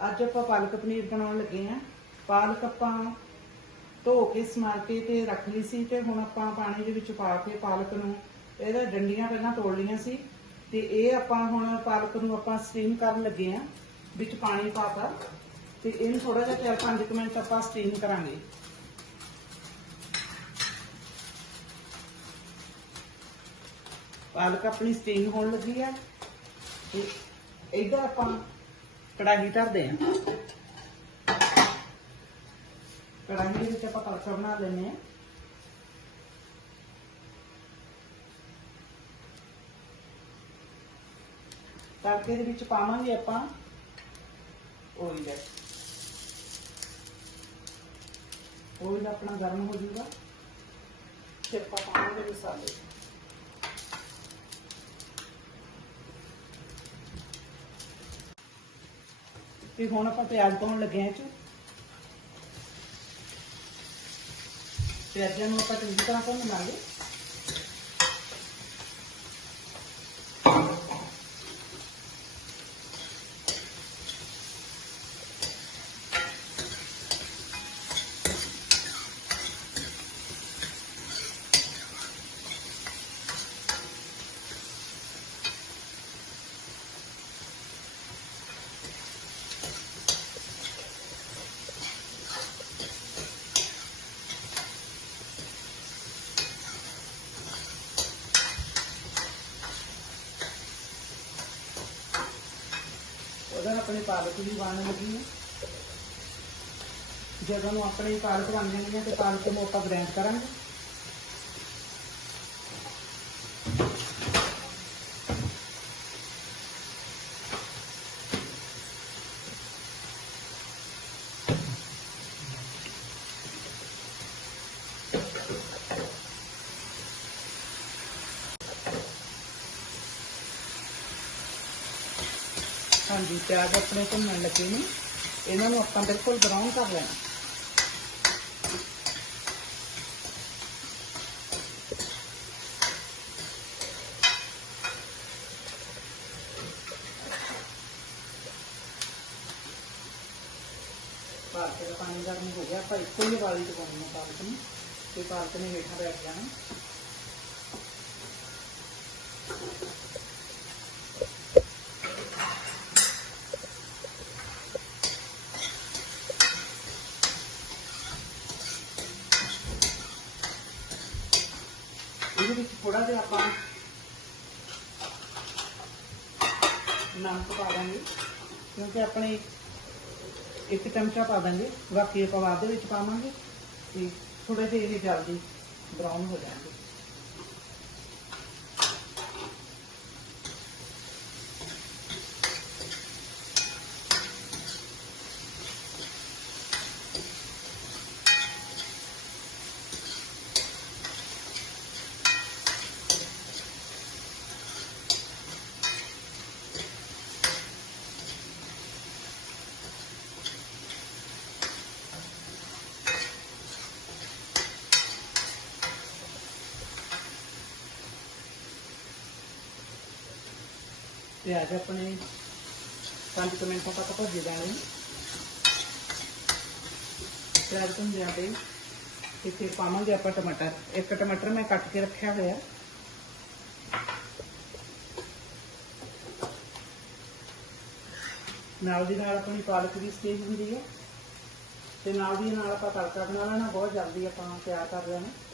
ਅੱਜ ਆਪਾਂ ਪਾਲਕ ਪਨੀਰ ਬਣਾਉਣ ਲੱਗੇ ਆਂ ਪਾਲਕ ਆਪਾਂ ਧੋ ਕੇ, ਸਮਾਰ ਕੇ ਤੇ ਰੱਖ ਲਈ ਸੀ ਤੇ ਹੁਣ ਆਪਾਂ ਪਾਣੀ ਦੇ ਵਿੱਚ ਪਾ ਕੇ ਪਾਲਕ ਨੂੰ ਇਹਦਾ ਡੰਡੀਆਂ ਪਹਿਲਾਂ ਤੋੜ ਲਈਆਂ ਸੀ ਤੇ ਇਹ ਆਪਾਂ ਹੁਣ ਪਾਲਕ ਨੂੰ ਆਪਾਂ ਸਟੀਮ ਕਰਨ ਲੱਗੇ ਆਂ ਵਿੱਚ ਪਾਣੀ ਪਾਤਾ ਤੇ ਇਹਨੂੰ ਥੋੜਾ ਜਿਹਾ 4-5 ਮਿੰਟ ਆਪਾਂ ਸਟੀਮ ਕਰਾਂਗੇ। ਪਾਲਕ ਆਪਣੀ ਸਟੀਮ ਹੋਣ ਲੱਗੀ ਆ ਤੇ ਇੱਧਰ ਆਪਾਂ ਕੜਾਹੀ ਧਰਦੇ ਆਂ। ਕੜਾਹੀ ਦੇ ਵਿੱਚ ਆਪਾਂ ਤੜਕਾ ਬਣਾ ਲੈਂਦੇ ਆਂ। ਤੜਕੇ ਦੇ ਵਿੱਚ ਪਾਵਾਂਗੇ ਆਪਾਂ ਓਇਲ ਓਇਲ ਆਪਣਾ ਗਰਮ ਹੋ ਜਾਊਗਾ। ਫਿਰ ਆਪਾਂ ਪਾਵਾਂਗੇ ਮਸਾਲੇ। ਤੇ ਹੁਣ ਆਪਾਂ ਪਿਆਜ਼ ਪਾਉਣ ਲੱਗੇ ਆਂ 'ਚ। ਪਿਆਜ਼ਾਂ ਨੂੰ ਆਪਾਂ ਚੰਗੀ ਤਰ੍ਹਾਂ ਭੁੰਨ ਲਾਂਗੇ। ਆਪਣੇ ਪਾਲਕ ਵੀ ਬਣਨ ਲੱਗੀ ਹੈ। ਜਦੋਂ ਨੂੰ ਆਪਣੇ ਪਾਲਕ ਬਣ ਜਾਣਗੀਆਂ ਤੇ ਪਾਲਕ ਨੂੰ ਆਪਾਂ ਗ੍ਰੈਂਡ ਕਰਾਂਗੇ। ਹਾਂਜੀ, ਪਿਆਜ਼ ਆਪਣੇ ਭੁੰਨਣ ਲੱਗੇ ਨੇ। ਇਹਨਾਂ ਨੂੰ ਆਪਾਂ ਬਿਲਕੁਲ ਬਰਾਊਨ ਕਰ ਲੈਣਾ। ਪਾਲਕ ਦਾ ਪਾਣੀ ਗਰਮ ਹੋ ਗਿਆ, ਆਪਾਂ ਇੱਕੋ ਹੀ ਵਾਲੀ ਦਵਾਉਣੀ ਹੈ ਪਾਲਕ ਨੂੰ, ਤੇ ਪਾਲਕ ਨੇ ਹੇਠਾਂ ਬੈਠ ਜਾਣਾ ਇਹਦੇ ਵਿੱਚ ਥੋੜਾ ਜਿਹਾ ਆਪਾਂ ਨਮਕ ਪਾ ਦਾਂਗੇ ਕਿਉਂਕਿ ਆਪਣੇ ਇੱਕ ਚਮਚਾ ਪਾ ਦਾਂਗੇ, ਬਾਕੀ ਆਪਾਂ ਬਾਅਦ ਦੇ ਵਿੱਚ ਪਾਵਾਂਗੇ ਤੇ ਥੋੜੇ ਜਿਹੇ ਇਹ ਜਲਦੀ ਬਰਾਊਨ ਹੋ ਜਾਣਗੇ। ਪਿਆਜ਼ ਆਪਣੇ 5 ਮਿੰਟਾਂ ਤੱਕ ਭੁੱਜ ਜਾਣੇ ਪਿਆਜ਼ ਭੁੰਨ ਜਾਂਦੇ ਤੇ ਫਿਰ ਪਾਵਾਂਗੇ ਆਪਾਂ ਟਮਾਟਰ। ਇੱਕ ਟਮਾਟਰ ਮੈਂ ਕੱਟ ਕੇ ਰੱਖਿਆ ਹੋਇਆ। ਨਾਲ ਦੀ ਨਾਲ ਆਪਣੀ ਪਾਲਕ ਦੀ ਸਟੇਜ ਹੁੰਦੀ ਹੈ। ਤੇ ਨਾਲ ਦੀ ਨਾਲ ਆਪਾਂ ਤੜਕਾ ਬਣਾ ਲੈਣਾ, ਬਹੁਤ ਜਲਦੀ ਆਪਾਂ ਤਿਆਰ ਕਰ ਲੈਣਾ।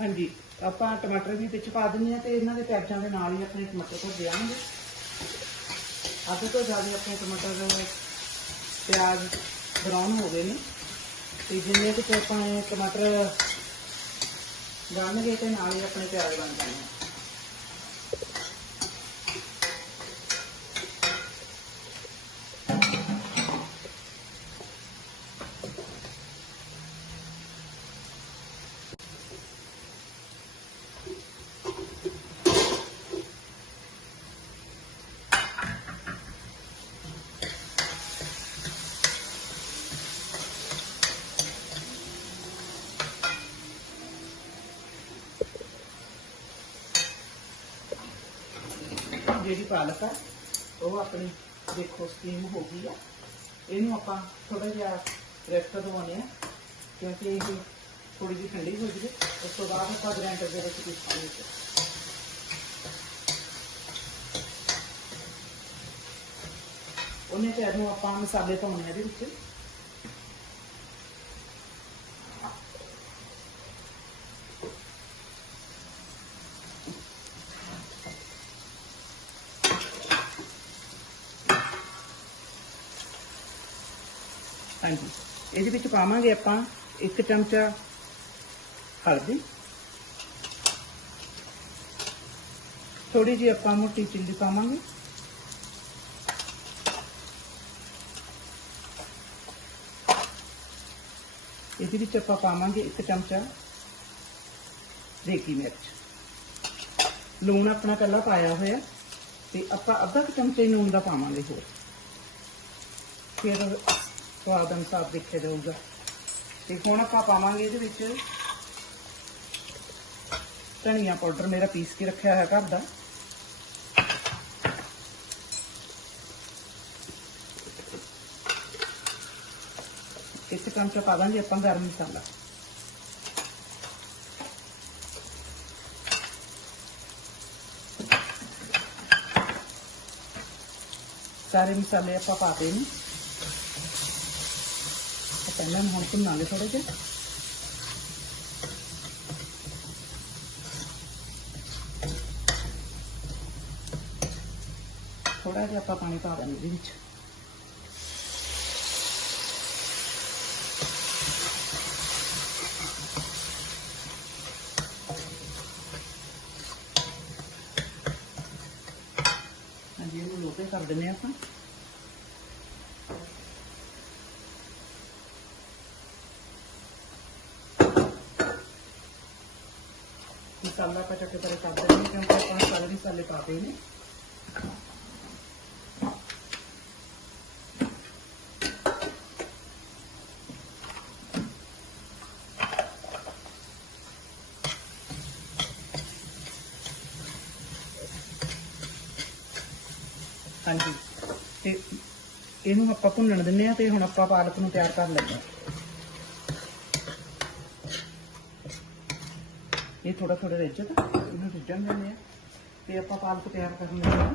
ਹਾਂਜੀ, ਆਪਾਂ ਟਮਾਟਰ ਵੀ ਵਿੱਚ ਪਾ ਦਿੰਦੇ ਆ ਤੇ ਇਹਨਾਂ ਦੇ ਪਿਆਜ਼ਾਂ ਦੇ ਨਾਲ ਹੀ ਆਪਣੇ ਟਮਾਟਰ ਤੋਂ ਦਿਆਂਗੇ ਅੱਧ ਤੋਂ ਜ਼ਿਆਦਾ ਆਪਣੇ ਟਮਾਟਰ, ਪਿਆਜ਼ ਬਰਾਊਨ ਹੋ ਗਏ ਨੇ। ਤੇ ਜਿੰਨੇ ਕੁ ਚ ਆਪਾਂ ਟਮਾਟਰ ਗਾਣਗੇ ਤੇ ਨਾਲ ਹੀ ਆਪਣੇ ਪਿਆਜ਼ ਬਣ ਜਾਣੇ ਜਿਹੜੀ ਪਾਲਕ ਆ, ਉਹ ਆਪਣੀ ਦੇਖੋ ਸਟੀਮ ਹੋ ਗਈ ਆ। ਇਹਨੂੰ ਆਪਾਂ ਥੋੜਾ ਜਿਹਾ ਰੈਸਟ ਦਵਾਉਣੇ ਆ, ਕਿਉਂਕਿ ਇਹ ਥੋੜੀ ਜਿਹੀ ਠੰਡੀ ਹੋ ਜਵੇ। ਉਸ ਤੋਂ ਬਾਅਦ ਆਪਾਂ ਗ੍ਰਾਈਂਡਰ ਦੇ ਵਿੱਚ ਪੀਸਾਂਗੇ ਉਹਨੇ ਤੇ ਇਹਨੂੰ ਆਪਾਂ ਮਸਾਲੇ ਪਾਉਣੇ ਆ ਇਹਦੇ ਵਿੱਚ। ਹਾਂਜੀ। ਇਹਦੇ ਵਿੱਚ ਪਾਵਾਂਗੇ ਆਪਾਂ ਇੱਕ ਚਮਚਾ ਹਲਦੀ। ਥੋੜੀ ਜਿਹੀ ਆਪਾਂ ਮੋਟੀ ਚਿੱਲੀ ਪਾਵਾਂਗੇ। ਇਹਦੇ ਵਿੱਚ ਆਪਾਂ ਪਾਵਾਂਗੇ ਇੱਕ ਚਮਚਾ ਦੇਗੀ ਮਿਰਚ। ਲੂਣ ਆਪਣਾ ਪਹਿਲਾਂ ਪਾਇਆ ਹੋਇਆ, ਤੇ ਆਪਾਂ ਅੱਧਾ ਕੁ ਚਮਚਾ ਲੂਣ ਦਾ ਪਾਵਾਂਗੇ ਹੋਰ। ਫਿਰ ਸਵਾਦ ਅਨੁਸਾਰ ਦੇਖਿਆ ਜਾਊਗਾ। ਤੇ ਹੁਣ ਆਪਾਂ ਪਾਵਾਂਗੇ ਇਹਦੇ ਵਿੱਚ ਧਨੀਆ ਪਾਊਡਰ। ਮੇਰਾ ਪੀਸ ਕੇ ਰੱਖਿਆ ਹੋਇਆ ਘਰ ਦਾ? ਇੱਕ ਚਮਚਾ ਪਾ ਦਾਂਗੇ ਆਪਾਂ ਗਰਮ ਮਸਾਲਾ। ਸਾਰੇ ਮਸਾਲੇ ਆਪਾਂ ਪਾ ਦੇ ਨੇ ਹੁਣ ਭੁੰਨਾਂਗੇ ਥੋੜੇ ਜਿਹਾ। ਥੋੜਾ ਜਿਹਾ ਆਪਾਂ ਪਾਣੀ ਪਾ ਦਾਂਗੇ ਇਹਦੇ ਵਿੱਚ। ਹਾਂਜੀ, ਇਹਨੂੰ ਲੋਪੇ ਕਰ ਦਿੰਦੇ ਹਾਂ ਆਪਾਂ। ਮਸਾਲਾ ਆਪਾਂ ਚੱਕੇ ਪਰੇ ਕਰ ਦਿੰਦੇ ਹਾਂ ਕਿਉਂਕਿ ਆਪਾਂ ਸਾਰੇ ਮਸਾਲੇ ਪਾਤੇ ਨੇ ਹਾਂਜੀ ਤੇ ਇਹਨੂੰ ਆਪਾਂ ਭੁੰਨਣ ਦਿੰਨੇ ਆ ਤੇ ਹੁਣ ਆਪਾਂ ਪਾਲਕ ਨੂੰ ਤਿਆਰ ਕਰ ਲੈਂਦੇ ਇਹ ਥੋੜਾ ਥੋੜਾ ਰਿੱਝ ਤਾ, ਇਹਨੂੰ ਰਿੱਝਣ ਦਿੰਦੇ ਆ। ਤੇ ਆਪਾਂ ਪਾਲਕ ਤਿਆਰ ਕਰਨ ਲੈਂਦੇ ਆ।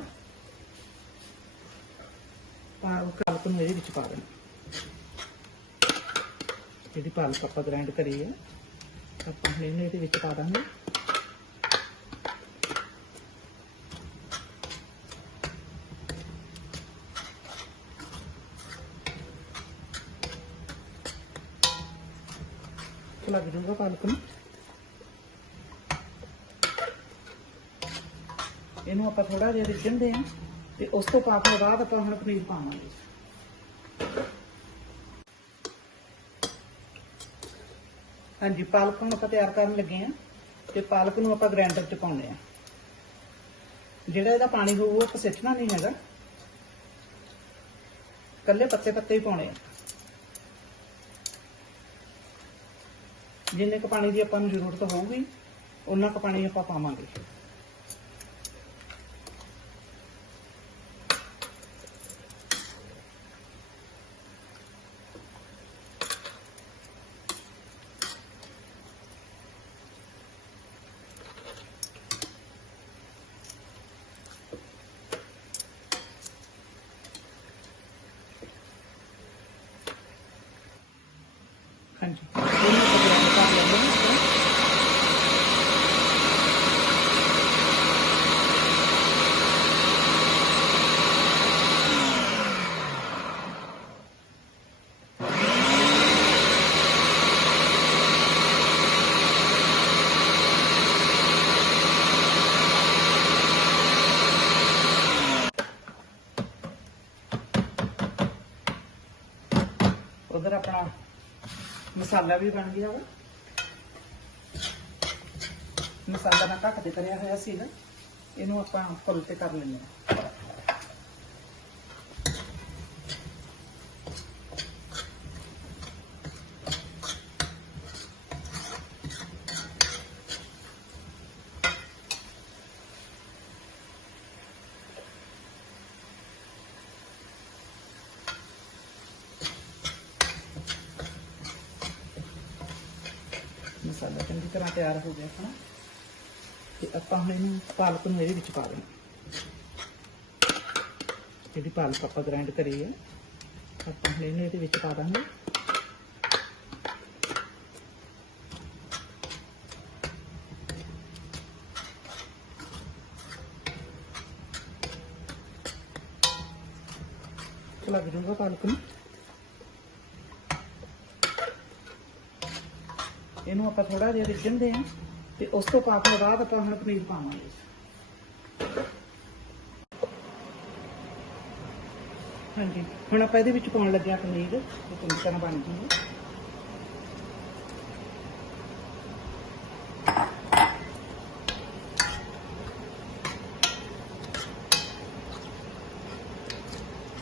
ਪਾਲਕ ਪਾਲਕ ਨੂੰ ਇਹਦੇ ਵਿੱਚ ਪਾ ਦੇਣਾ। ਜਿਹੜੀ ਪਾਲਕ ਆਪਾਂ ਗ੍ਰਾਈਂਡ ਕਰੀ ਹੈ ਆਪਾਂ ਹੁਣ ਇਹਨੂੰ ਇਹਦੇ ਵਿੱਚ ਪਾ ਦਾਂਗੇ। ਲੱਗ ਜੂਗਾ ਪਾਲਕ ਨੂੰ। ਇਹਨੂੰ ਆਪਾਂ ਥੋੜਾ ਜਿਹਾ ਰਿੱਝਣ ਦੇ ਆ ਤੇ ਉਸ ਤੋਂ ਪਾ ਕੇ ਬਾਅਦ ਆਪਾਂ ਹੁਣ ਪਨੀਰ ਪਾਵਾਂਗੇ। ਹਾਂਜੀ, ਪਾਲਕ ਨੂੰ ਆਪਾਂ ਤਿਆਰ ਕਰਨ ਲੱਗੇ ਆ ਤੇ ਪਾਲਕ ਨੂੰ ਆਪਾਂ ਗ੍ਰਾਈਂਡਰ 'ਚ ਪਾਉਂਦੇ ਆ ਜਿਹੜਾ ਇਹਦਾ ਪਾਣੀ ਹੋਊ ਉਹ ਪਸਿੱਟਣਾ ਨਹੀਂ ਹੈਗਾ। ਕੱਲੇ ਪੱਤੇ ਪੱਤੇ ਹੀ ਪਾਉਣੇ ਆ। ਜਿੰਨੇ ਕੁ ਪਾਣੀ ਦੀ ਆਪਾਂ ਨੂੰ ਜ਼ਰੂਰਤ ਹੋਊਗੀ ਉਹਨਾਂ ਕੁ ਪਾਣੀ ਆਪਾਂ ਪਾਵਾਂਗੇ। ਹਾਂਜੀ ਇਹਨੂੰ ਆਪਾਂ blend ਕਰ ਲੈਂਦੇ ਹਾਂ ਇਸ ਤਰ੍ਹਾਂ। ਮਸਾਲਾ ਵੀ ਬਣ ਗਿਆ ਵਾ। ਮਸਾਲਾ ਮੈਂ ਘੱਟ 'ਤੇ ਕਰਿਆ ਹੋਇਆ ਸੀਗਾ ਇਹਨੂੰ ਆਪਾਂ ਫੁੱਲ ਤੇ ਕਰ ਲੈਂਦੇ ਹਾਂ। ਮਸਾਲਾ ਚੰਗੀ ਤਰ੍ਹਾਂ ਤਿਆਰ ਹੋ ਗਿਆ ਆਪਣਾ ਤੇ ਆਪਾਂ ਹੁਣ ਇਹਨੂੰ ਪਾਲਕ ਨੂੰ ਇਹਦੇ ਵਿੱਚ ਪਾ ਦੇਣਾ। ਜਿਹੜੀ ਪਾਲਕ ਆਪਾਂ ਗ੍ਰਾਈਂਡ ਕਰੀ ਹੈ। ਆਪਾਂ ਹੁਣ ਇਹਨੂੰ ਇਹਦੇ ਵਿੱਚ ਪਾ ਦਾਂਗੇ। ਲੱਗ ਜਾਊਗਾ ਪਾਲਕ ਨੂੰ। ਇਹਨੂੰ ਆਪਾਂ ਥੋੜਾ ਜਿਹਾ ਰਿੱਝਣਦੇ ਆ ਤੇ ਉਸ ਤੋਂ ਪਾ ਕੇ ਬਾਅਦ ਆਪਾਂ ਹੁਣ ਪਨੀਰ ਪਾਵਾਂਗੇ। ਹਾਂਜੀ, ਹੁਣ ਆਪਾਂ ਇਹਦੇ ਵਿੱਚ ਪਾਉਣ ਲੱਗਿਆ ਪਨੀਰ, ਇਹ ਚੰਗੀ ਤਰ੍ਹਾਂ ਬਣ ਜੂਗਾ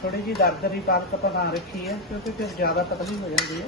ਥੋੜੀ ਜਿਹੀ ਦਰਦਰੀ ਪਾਲਕ ਆਪਾਂ ਨਾ ਰੱਖੀ ਹੈ, ਕਿਉਂਕਿ ਫਿਰ ਜ਼ਿਆਦਾ ਪਤਲੀ ਹੋ ਜਾਂਦੀ ਹੈ।